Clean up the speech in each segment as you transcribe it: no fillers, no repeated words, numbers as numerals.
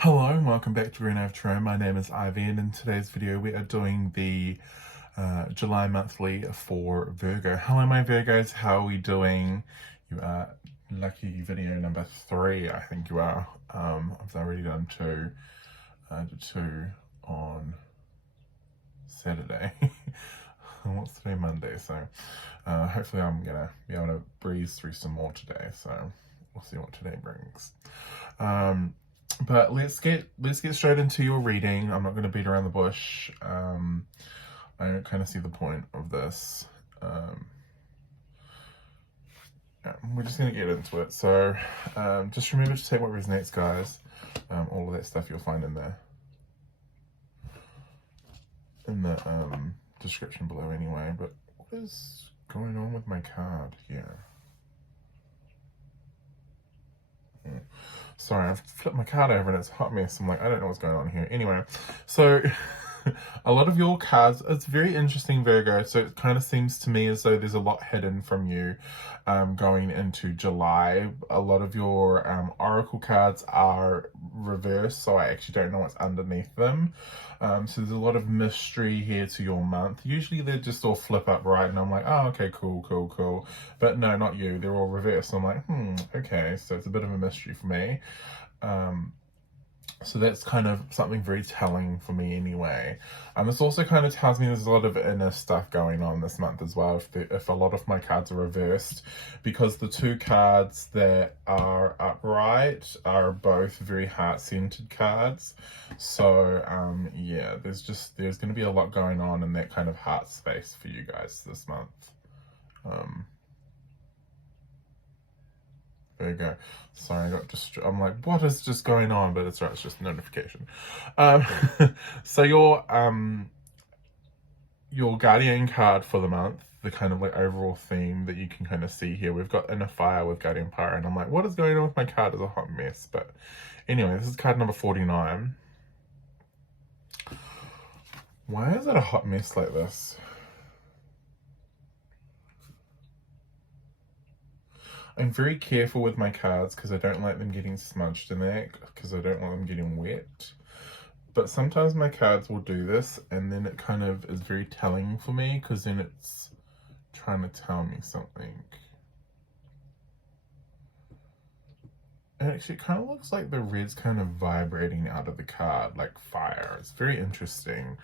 Hello and welcome back to Reno Tarot. My name is Ivy, and in today's video we are doing the July monthly for Virgo. Hello my Virgos, how are we doing? You are lucky video number 3, I think you are. I've already done 2. I did 2 on Saturday. What's today? Monday, so hopefully I'm gonna be able to breeze through some more today, so we'll see what today brings. But let's get straight into your reading. I'm not going to beat around the bush. I don't kind of see the point of this. Yeah, we're just going to get into it. So just remember to take what resonates, guys. All of that stuff you'll find in the description below anyway. But what is going on with my card here? Sorry, I've flipped my card over and it's a hot mess. I'm like, I don't know what's going on here. Anyway, so a lot of your cards, it's very interesting, Virgo. So it kind of seems to me as though there's a lot hidden from you going into July. A lot of your oracle cards are reversed, so I actually don't know what's underneath them. So there's a lot of mystery here to your month. Usually they're just all flip up right, and I'm like, oh, okay, cool. But no, not you. They're all reversed. So I'm like, okay. So it's a bit of a mystery for me. So that's kind of something very telling for me anyway. This also kind of tells me there's a lot of inner stuff going on this month as well, if a lot of my cards are reversed, because the 2 cards that are upright are both very heart-centered cards. So yeah, there's going to be a lot going on in that kind of heart space for you guys this month. There you go. Sorry, I got I'm like, what is just going on? But it's right, it's just a notification. So your Guardian card for the month, the kind of like overall theme that you can kind of see here, we've got Inner Fire with Guardian Power, and I'm like, what is going on with my card? It's a hot mess. But anyway, this is card number 49. Why is it a hot mess like this? I'm very careful with my cards because I don't like them getting smudged in that, because I don't want them getting wet. But sometimes my cards will do this, and then it kind of is very telling for me, because then it's trying to tell me something. And actually, it kind of looks like the red's kind of vibrating out of the card, like fire. It's very interesting.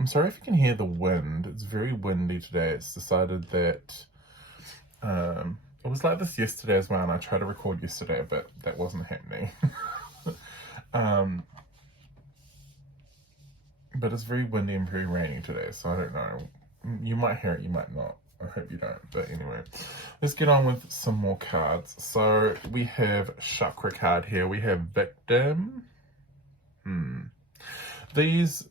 I'm sorry if you can hear the wind. It's very windy today. It's decided that it was like this yesterday as well, and I tried to record yesterday, but that wasn't happening. But it's very windy and very rainy today, so I don't know. You might hear it, you might not. I hope you don't. But anyway, let's get on with some more cards. So we have Chakra card here. We have Victim. These,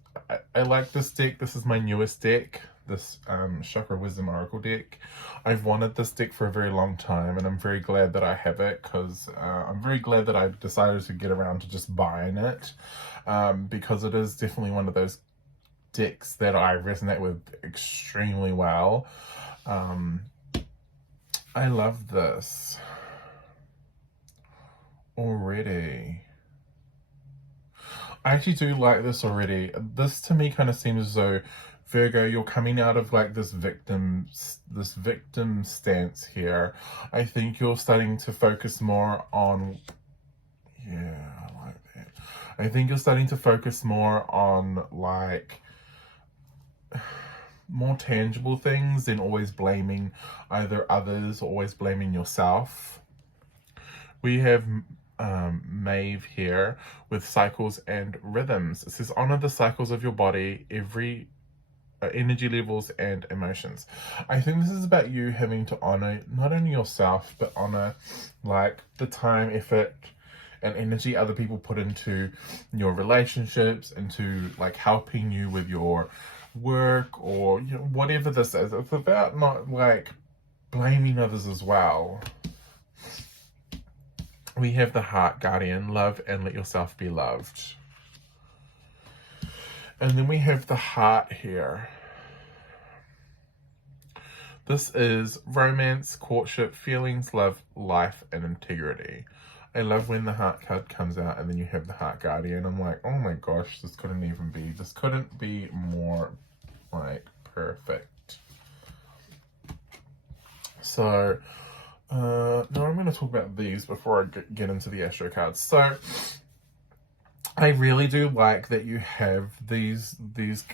I like this deck. This is my newest deck, this Chakra Wisdom Oracle deck. I've wanted this deck for a very long time, and I'm very glad that I have it, because I'm very glad that I decided to get around to just buying it, because it is definitely one of those decks that I resonate with extremely well. I love this already. I actually do like this already. This to me kind of seems as though, Virgo, you're coming out of like this victim stance here. I think you're starting to focus more on, yeah, I like that. I think you're starting to focus more on like more tangible things than always blaming either others or always blaming yourself. We have Maeve here with cycles and rhythms. It says, honor the cycles of your body, every energy levels and emotions. I think this is about you having to honor not only yourself, but honor like the time, effort, and energy other people put into your relationships, into like helping you with your work, or you know, whatever this is. It's about not like blaming others as well. We have the Heart Guardian, love and let yourself be loved. And then we have the Heart here. This is romance, courtship, feelings, love, life, and integrity. I love when the heart card comes out and then you have the heart guardian. I'm like, oh my gosh, this couldn't be more like perfect. So now I'm going to talk about these before I get into the astro cards. So I really do like that you have these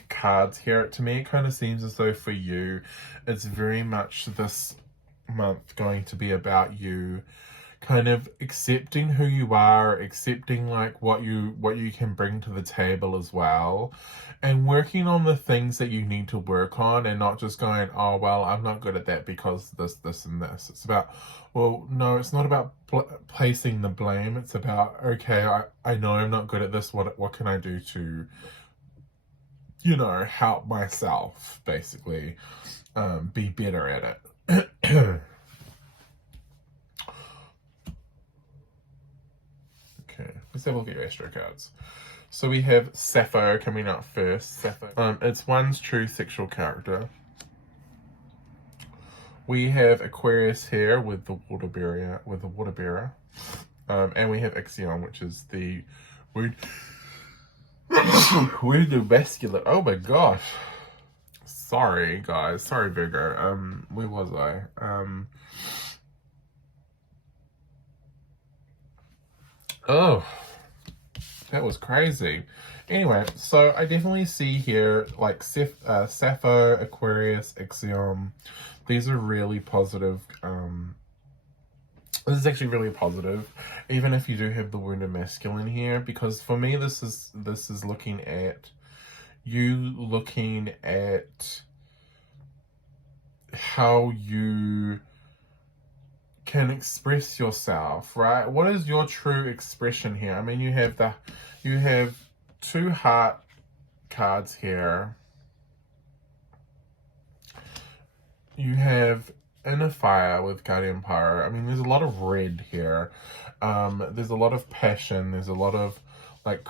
cards here. To me, it kind of seems as though for you, it's very much this month going to be about you kind of accepting who you are, accepting like what you can bring to the table as well, and working on the things that you need to work on, and not just going, oh well, I'm not good at that because this and this. It's about, well, no, it's not about placing the blame. It's about, okay, I know I'm not good at this. What can I do to, you know, help myself basically be better at it. Okay, let's have a look at your astro cards. So we have Sappho coming up first. Sappho. It's one's true sexual character. We have Aquarius here with the water bearer. And we have Ixion, which is the weird masculine. Oh my gosh. Sorry, guys. Sorry, Virgo. Where was I? Oh, that was crazy. Anyway, so I definitely see here like Sappho, Aquarius, Ixion. These are really positive. This is actually really positive, even if you do have the wounded masculine here, because for me this is looking at how you can express yourself, right? What is your true expression here? I mean, you have two heart cards here. You have Inner Fire with Guardian Pyro. I mean, there's a lot of red here. There's a lot of passion. There's a lot of like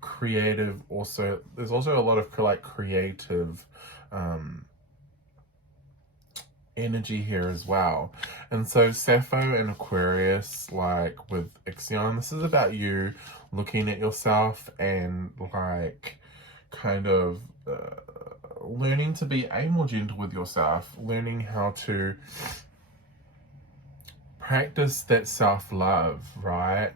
creative. Also, there's also a lot of like creative energy here as well. And so Sappho and Aquarius, like with Ixion, this is about you looking at yourself and like kind of learning to be more gentle with yourself, learning how to practice that self-love, right?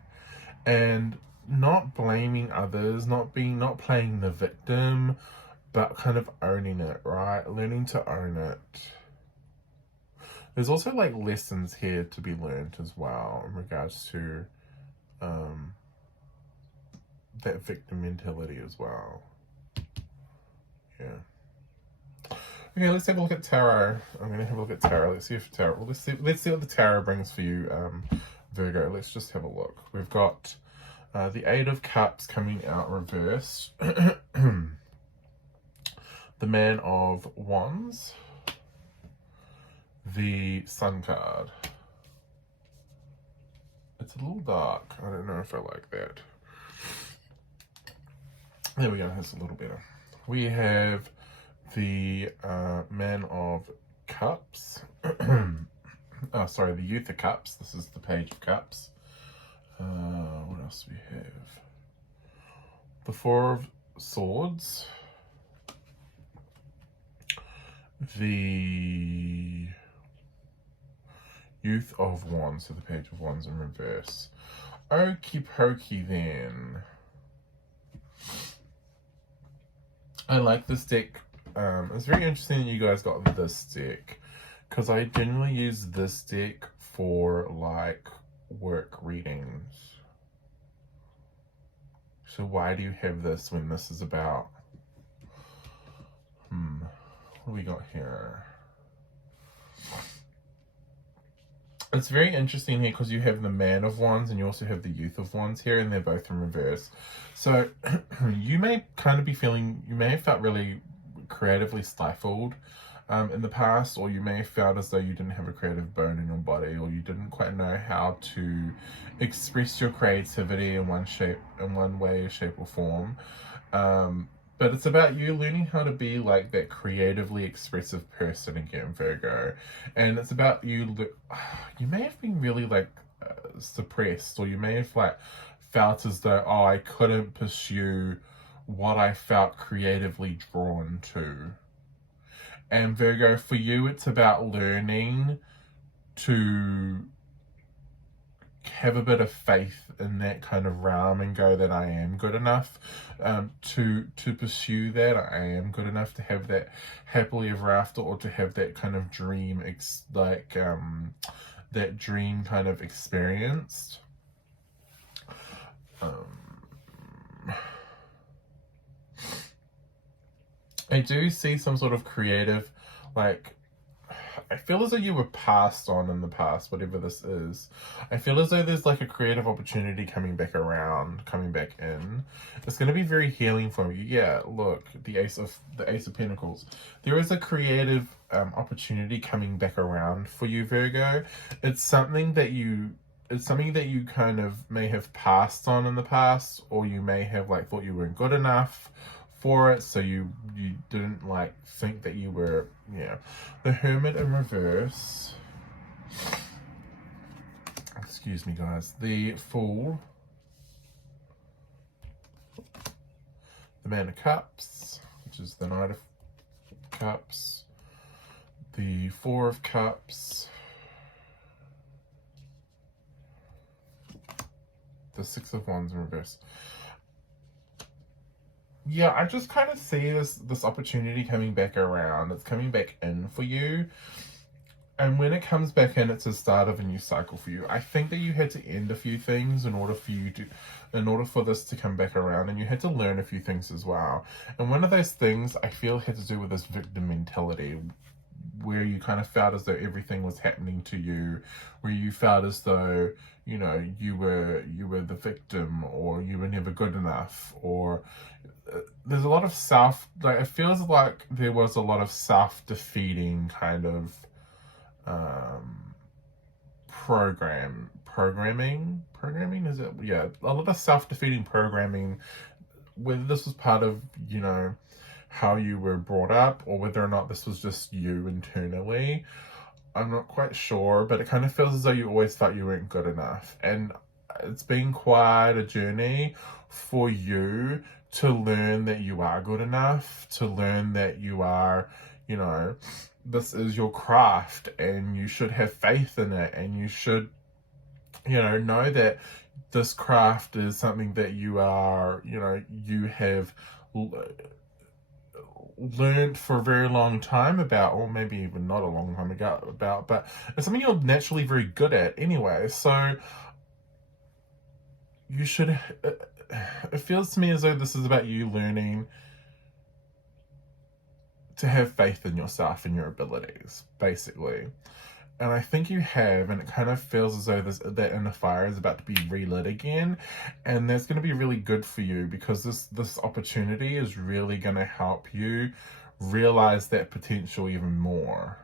And not blaming others, not playing the victim, but kind of owning it, right? Learning to own it. There's also like lessons here to be learned as well in regards to that victim mentality as well. Yeah. Okay, let's have a look at tarot. I'm gonna have a look at tarot. Let's see if tarot. Let's see what the tarot brings for you, Virgo. Let's just have a look. We've got the Eight of Cups coming out reversed. The Man of Wands. The Sun card. It's a little dark. I don't know if I like that. There we go. That's a little better. We have the Man of Cups. Oh, sorry, the Youth of Cups. This is the Page of Cups. What else do we have? The Four of Swords. The Youth of Wands, so the Page of Wands in reverse. Okie pokey then. I like this deck. It's very interesting that you guys got this deck, because I generally use this deck for like work readings. So why do you have this when this is about what do we got here? It's very interesting here because you have the Man of Wands and you also have the Youth of Wands here, and they're both in reverse. So you may kind of be feeling, you may have felt really creatively stifled in the past, or you may have felt as though you didn't have a creative bone in your body, or you didn't quite know how to express your creativity in one way, shape or form. But it's about you learning how to be like that creatively expressive person again, Virgo. And it's about you, you may have been really like suppressed, or you may have like felt as though, oh, I couldn't pursue what I felt creatively drawn to. And Virgo, for you, it's about learning to have a bit of faith in that kind of realm and go that I am good enough to pursue that. I am good enough to have that happily ever after, or to have that kind of dream that dream kind of experienced. I do see some sort of creative, like, I feel as though you were passed on in the past, whatever this is. I feel as though there's like a creative opportunity coming back around, coming back in. It's going to be very healing for you. Yeah, look, the Ace of Pentacles. There is a creative opportunity coming back around for you, Virgo. It's something that you kind of may have passed on in the past, or you may have like thought you weren't good enough for it, so you didn't like think that you were. Yeah, the Hermit in reverse, excuse me guys, the Fool, the Man of Cups, which is the Knight of Cups, the Four of Cups, the Six of Wands in reverse. Yeah, I just kind of see this opportunity coming back around. It's coming back in for you. And when it comes back in, it's the start of a new cycle for you. I think that you had to end a few things in order for this to come back around, and you had to learn a few things as well. And one of those things I feel had to do with this victim mentality, where you kind of felt as though everything was happening to you, where you felt as though, you know, you were the victim, or you were never good enough, or there's a lot of it feels like there was a lot of self-defeating kind of programming, is it? Yeah, a lot of self-defeating programming, whether this was part of, you know, how you were brought up, or whether or not this was just you internally. I'm not quite sure, but it kind of feels as though you always thought you weren't good enough. And it's been quite a journey for you to learn that you are good enough, to learn that you are, you know, this is your craft, and you should have faith in it, and you should, you know that this craft is something that you are, you know, you have learned for a very long time about, or maybe even not a long time ago about, but it's something you're naturally very good at anyway. So you should, it feels to me as though this is about you learning to have faith in yourself and your abilities, basically. And I think you have, and it kind of feels as though that inner fire is about to be relit again, and that's going to be really good for you, because this opportunity is really going to help you realize that potential even more.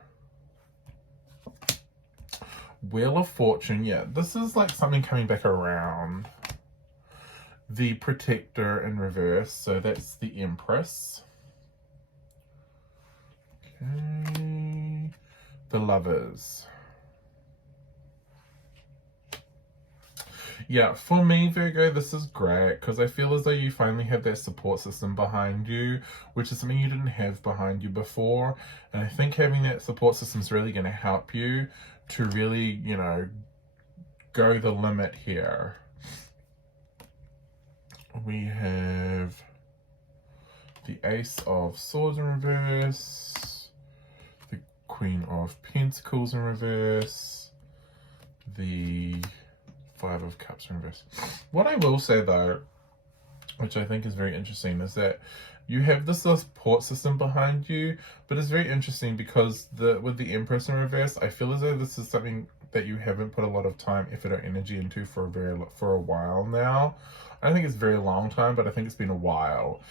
Wheel of Fortune, yeah, this is like something coming back around. The Protector in reverse, so that's the Empress. Okay. The Lovers. Yeah, for me, Virgo, this is great, because I feel as though you finally have that support system behind you, which is something you didn't have behind you before. And I think having that support system is really going to help you to really, you know, go the limit here. We have the Ace of Swords in reverse, the Queen of Pentacles in reverse, the Five of Cups in reverse. What I will say though, which I think is very interesting, is that you have this support system behind you, but it's very interesting because with the Empress in reverse, I feel as though this is something that you haven't put a lot of time, effort, or energy into for a while now. I don't think it's a very long time, but I think it's been a while.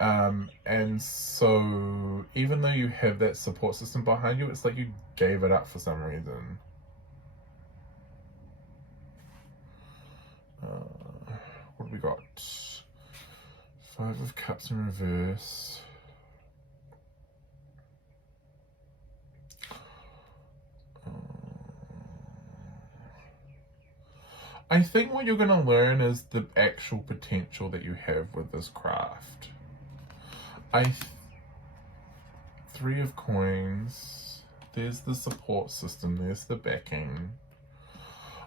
And so even though you have that support system behind you, it's like you gave it up for some reason. What have we got? Five of Cups in reverse. I think what you're going to learn is the actual potential that you have with this craft. Three of Coins. There's the support system. There's the backing.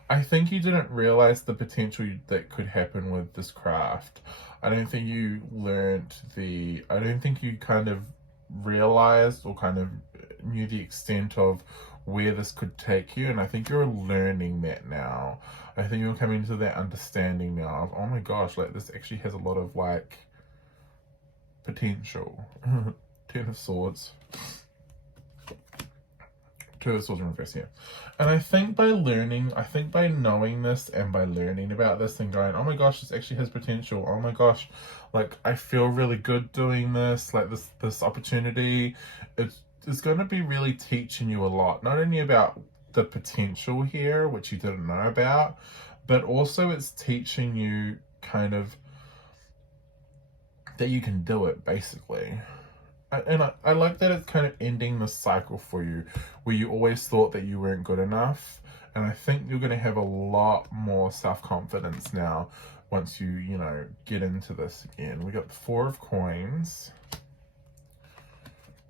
I think you didn't realize the potential that could happen with this craft. I don't think you I don't think you kind of realized or kind of knew the extent of where this could take you, and I think you're learning that now. I think you're coming to that understanding now of, oh my gosh, like this actually has a lot of like potential. Ten of Swords. Two of Swords in reverse here. And I think by knowing this and by learning about this and going, oh my gosh, this actually has potential. Oh my gosh, like I feel really good doing this. Like this opportunity, it's going to be really teaching you a lot. Not only about the potential here, which you didn't know about, but also it's teaching you kind of that you can do it, basically. And I like that it's kind of ending the cycle for you where you always thought that you weren't good enough. And I think you're going to have a lot more self-confidence now once you get into this again. We got the Four of Coins.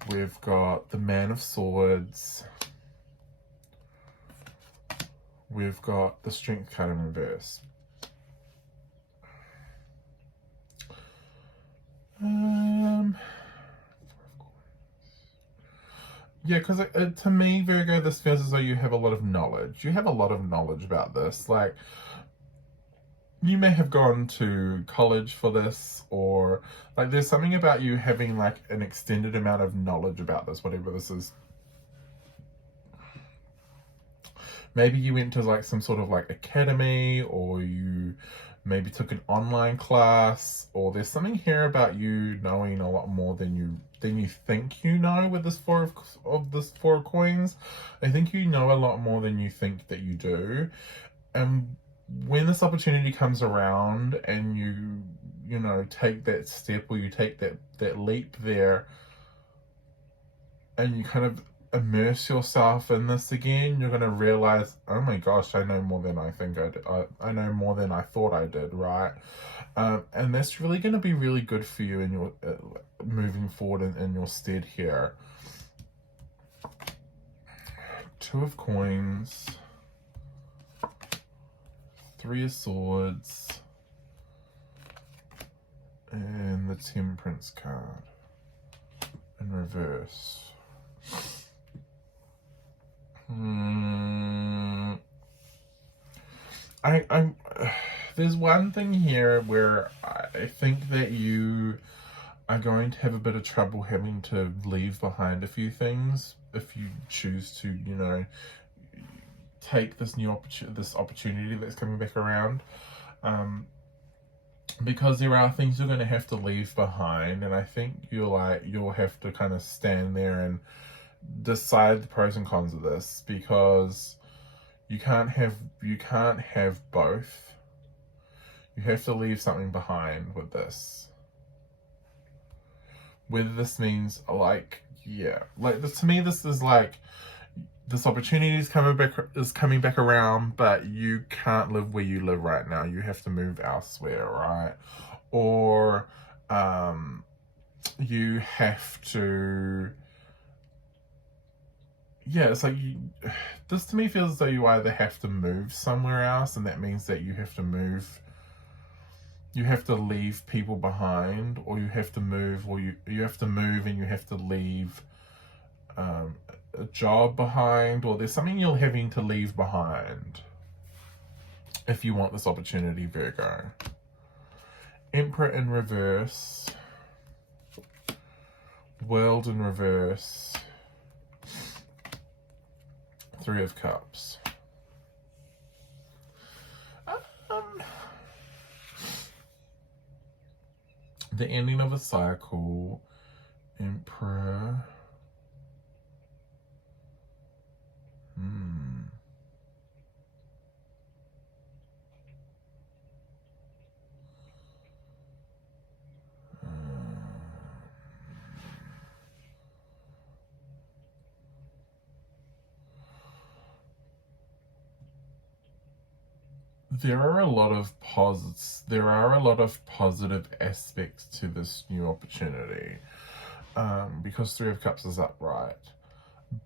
We've got the Man of Swords. We've got the Strength card in reverse. Yeah, because to me, Virgo, this feels as though you have a lot of knowledge. You have a lot of knowledge about this. Like, you may have gone to college for this, or like there's something about you having like an extended amount of knowledge about this, whatever this is. Maybe you went to like some sort of like academy, or you maybe took an online class, or there's something here about you knowing a lot more than you think you know with this Four of Coins. I think you know a lot more than you think that you do. And when this opportunity comes around and you take that step, or you take that leap there, and you kind of immerse yourself in this again, you're going to realize, oh my gosh, I know more than I think I did. I know more than I thought I did, right? And that's really going to be really good for you in your moving forward in your stead here. Two of Coins. Three of Swords. And the Temperance card in reverse. There's one thing here where I think that you are going to have a bit of trouble having to leave behind a few things if you choose to, take this this opportunity that's coming back around. Because there are things you're going to have to leave behind, and I think you'll have to kind of stand there and decide the pros and cons of this, because you can't have both. You have to leave something behind with this. Whether this means to me, this is like this opportunity is coming back around, but you can't live where you live right now. You have to move elsewhere, right? Or you have to. Yeah, it's like this to me feels as though you either have to move somewhere else, and that means that you have to move. You have to leave people behind, or you have to move, or you have to move and you have to leave a job behind, or there's something you're having to leave behind if you want this opportunity, Virgo. Emperor in reverse. World in reverse. Three of Cups. The ending of a cycle. Emperor. there are a lot of positive aspects to this new opportunity, because Three of Cups is upright.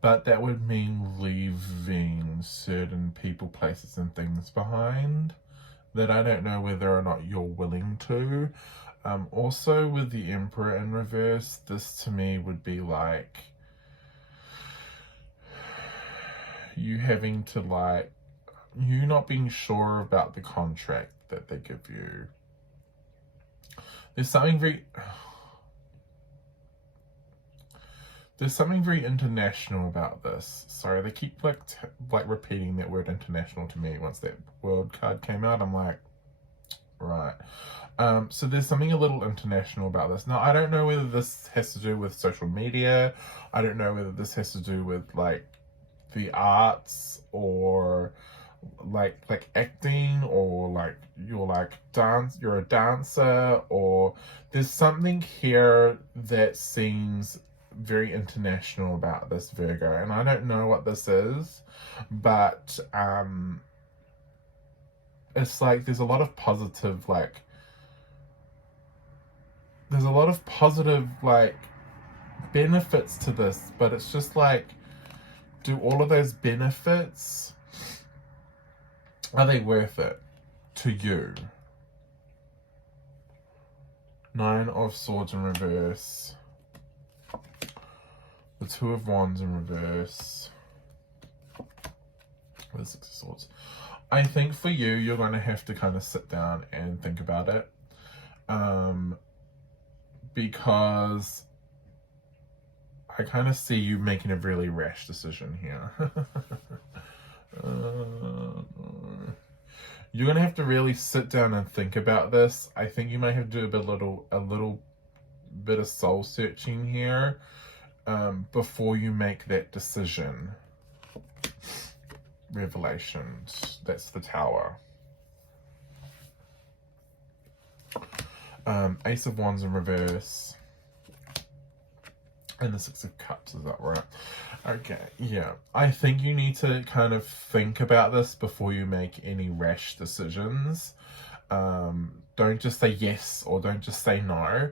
But that would mean leaving certain people, places, and things behind that I don't know whether or not you're willing to. Also, with the Emperor in reverse, this to me would be like you having to, like, you not being sure about the contract that they give you. There's something very international about this. Sorry, they keep like repeating that word international to me. Once that world card came out, I'm like, right. So there's something a little international about this. Now, I don't know whether this has to do with social media. I don't know whether this has to do with like the arts, or like acting, or like you're a dancer, or there's something here that seems very international about this, Virgo, and I don't know what this is, but it's like there's a lot of positive benefits to this, but it's just like, do all of those benefits, are they worth it to you? Nine of Swords in reverse, the Two of Wands in reverse, the Six of Swords. I think for you, you're going to have to kind of sit down and think about it, because I kind of see you making a really rash decision here. You're going to have to really sit down and think about this. I think you might have to do a little bit of soul searching here, before you make that decision. Revelations. That's the Tower. Ace of Wands in reverse. And the Six of Cups is upright. Okay, yeah. I think you need to kind of think about this before you make any rash decisions. Don't just say yes, or don't just say no.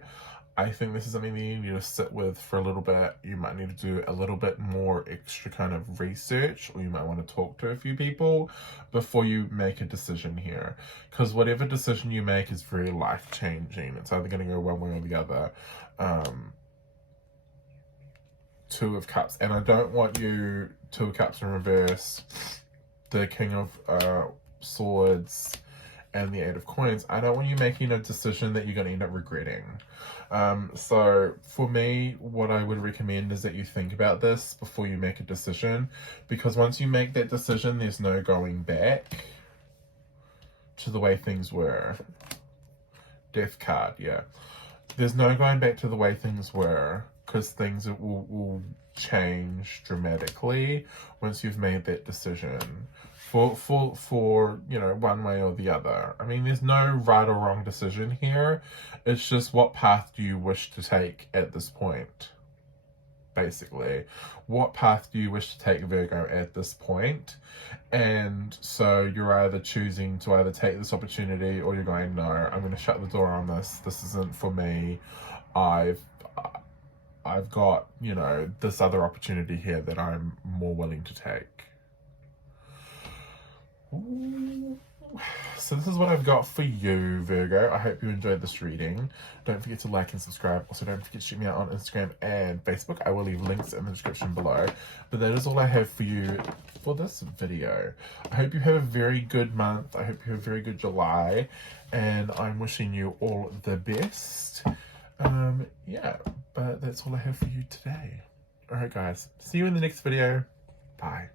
I think this is something that you need to sit with for a little bit. You might need to do a little bit more extra kind of research, or you might want to talk to a few people before you make a decision here. Because whatever decision you make is very life-changing. It's either going to go one way or the other. Two of Cups. And I don't want you, Two of Cups in reverse, the King of Swords, and the Eight of Coins. I don't want you making a decision that you're going to end up regretting. So for me, what I would recommend is that you think about this before you make a decision, because once you make that decision, there's no going back to the way things were. Death card, yeah. There's no going back to the way things were, because things will change dramatically once you've made that decision. For you know, one way or the other. I mean, there's no right or wrong decision here. It's just, what path do you wish to take at this point? Basically, what path do you wish to take, Virgo, at this point? And so you're either choosing to either take this opportunity, or you're going, no, I'm going to shut the door on this. This isn't for me. I've got, you know, this other opportunity here that I'm more willing to take. Ooh. So this is what I've got for you, Virgo. I hope you enjoyed this reading. Don't forget to like and subscribe. Also, don't forget to check me out on Instagram and Facebook. I will leave links in the description below. But that is all I have for you for this video. I hope you have a very good month. I hope you have a very good July. And I'm wishing you all the best. Yeah, but that's all I have for you today. Alright guys, see you in the next video. Bye.